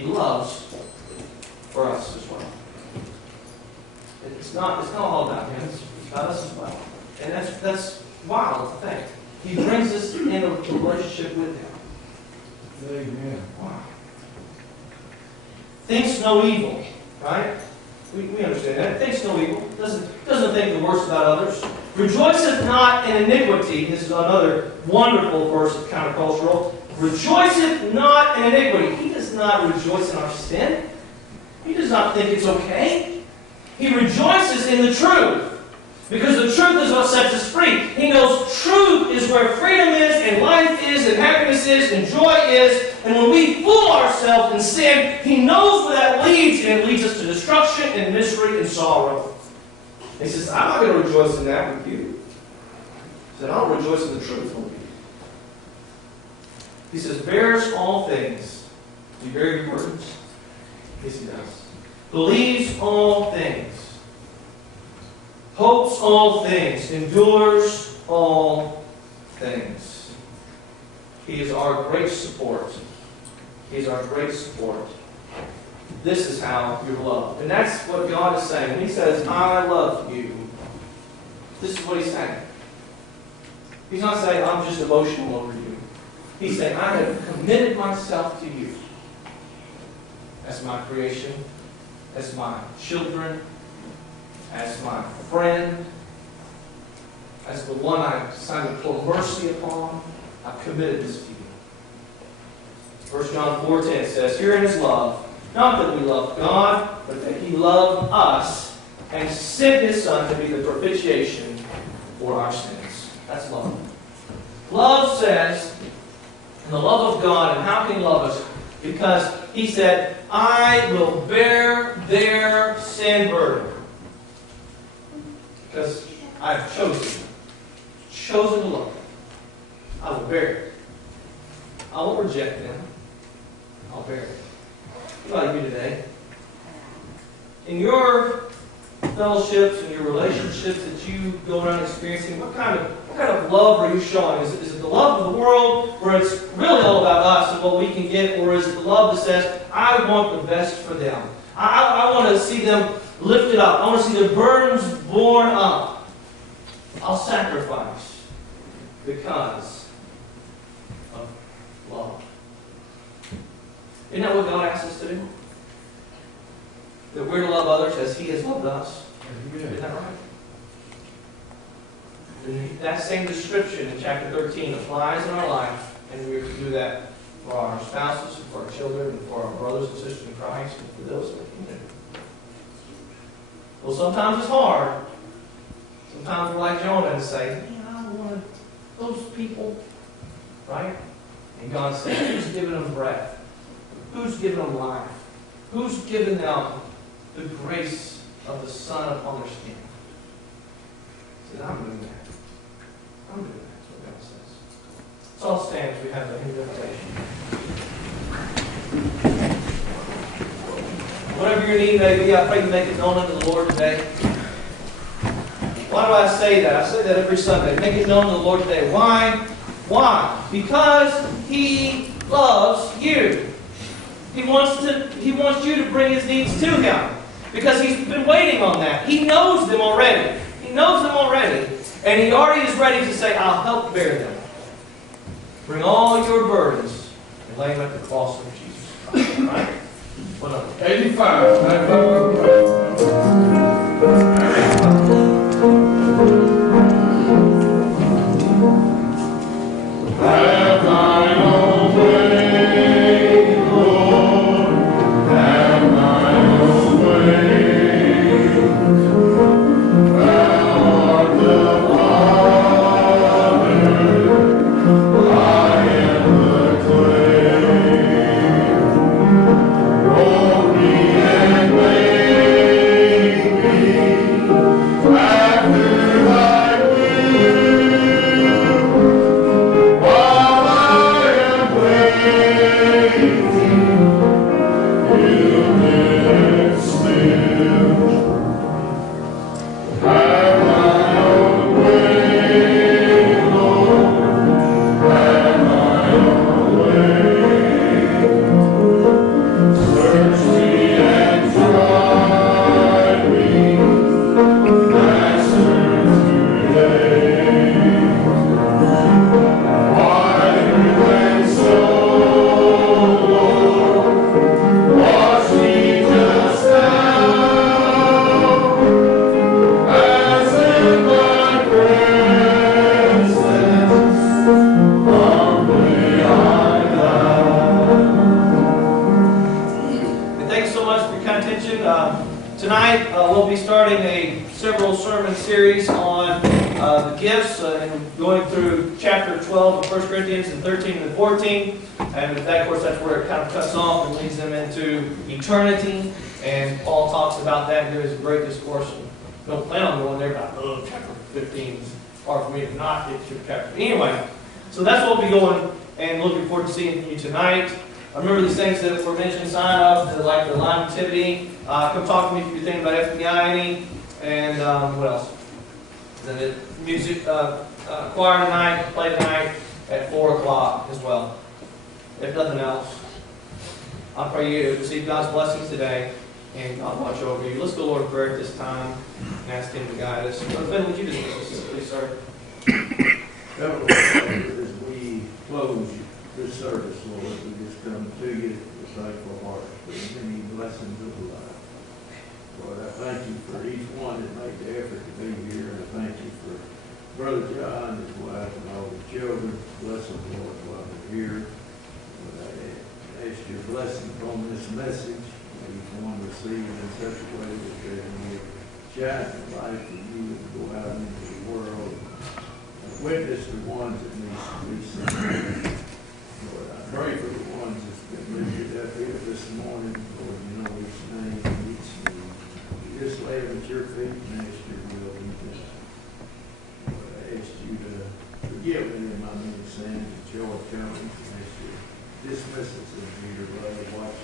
He loves for us as well. It's not all about Him. It's about us as well. And that's wild to think. He brings us in a relationship with Him. Amen. Wow. Thinks no evil, right? We understand that. Thinks no evil. Doesn't think the worst about others. Rejoiceth not in iniquity. This is another wonderful verse of countercultural. Rejoiceth not in iniquity. He does not rejoice in our sin. He does not think it's okay. He rejoices in the truth. Because the truth is what sets us free. He knows truth is where freedom is, and life is, and happiness is, and joy is. And when we fool ourselves in sin, He knows where that leads, and it leads us to destruction and misery and sorrow. He says, I'm not going to rejoice in that with you. He said, I'll rejoice in the truth with you. He says, bears all things. Do you bear your burdens? Yes, He does. Believes all things. Hopes all things, endures all things. He is our great support. He is our great support. This is how you're loved. And that's what God is saying. When He says, I love you, this is what He's saying. He's not saying, I'm just emotional over you. He's saying, I have committed myself to you as my creation, as my children, as my friend, as the one I decided to pour mercy upon. I've committed this to you. 1 John 4:10 says, herein is love, not that we love God, but that He loved us and sent His Son to be the propitiation for our sins. That's love. Love says, and the love of God, and how can He love us? Because He said, I will bear their sin burden. Because I've chosen to love them. I will bear it. I won't reject them. I'll bear it. What about you today? In your fellowships and your relationships that you go around experiencing, what kind of love are you showing? Is it the love of the world, where it's really all about us and what we can get, or is it the love that says, I want the best for them? I want to see them lifted up. I want to see their burdens borne up. I'll sacrifice because of love. Isn't that what God asks us to do? That we're to love others as He has loved us. Isn't that right? And that same description in chapter 13 applies in our life, and we're to do that for our spouses, for our children, and for our brothers and sisters in Christ, and for those in the community. Well, sometimes it's hard. Sometimes we're like Jonah and say, I don't want those people, right? And God says, who's given them breath? Who's given them life? Who's given them the grace of the sun upon their skin? He said, I'm doing that. I'm doing that. That's what God says. Let's all stand as we have the hymn of invitation. Whatever your need may be, I pray you make it known unto the Lord today. Why do I say that? I say that every Sunday. Make it known to the Lord today. Why? Why? Because He loves you. He wants you to bring His needs to Him. Because He's been waiting on that. He knows them already. He knows them already. And He already is ready to say, I'll help bear them. Bring all your burdens and lay them at the cross of Jesus Christ. All right? What number? 85. Glory and praise. series on the gifts and going through chapter 12 of 1 Corinthians and 13 and 14. And that, of course, that's where it kind of cuts off and leads them into eternity. And Paul talks about that here as a great discourse. I don't plan on going there, but I love chapter 15. It's hard for me to not get to chapter. Anyway, so that's what we'll be going and looking forward to seeing you tonight. Remember these things that were mentioned, sign up, like the line activity. Come talk to me if you're thinking about FBI any. And what else? The music, choir tonight, play tonight at 4 o'clock as well. If nothing else, I pray you receive God's blessings today and God watch over you. Let's go, Lord, in prayer at this time and ask Him to guide us. Brother Ben, would you dismiss us, please, sir? Heavenly Father, as we close this service, Lord, we just come to you with thankful hearts for the many blessings of life. Lord, I thank you for each one that made the effort to be here, and I thank you for Brother John, his wife, and all the children. Bless them, Lord, while they're here. Lord, I ask your blessing upon this message. May each one receive it in such a way that they can be shine the light for you and go out into the world and witness the ones that need to be seen. Lord, I pray for the ones that's been lifted up here this morning. Lord, you know each name and each need. Just lay them at your feet and ask your will be done. Lord, I ask you to forgive me of my many sins and shortcomings, and ask you to dismiss us into your love. Watch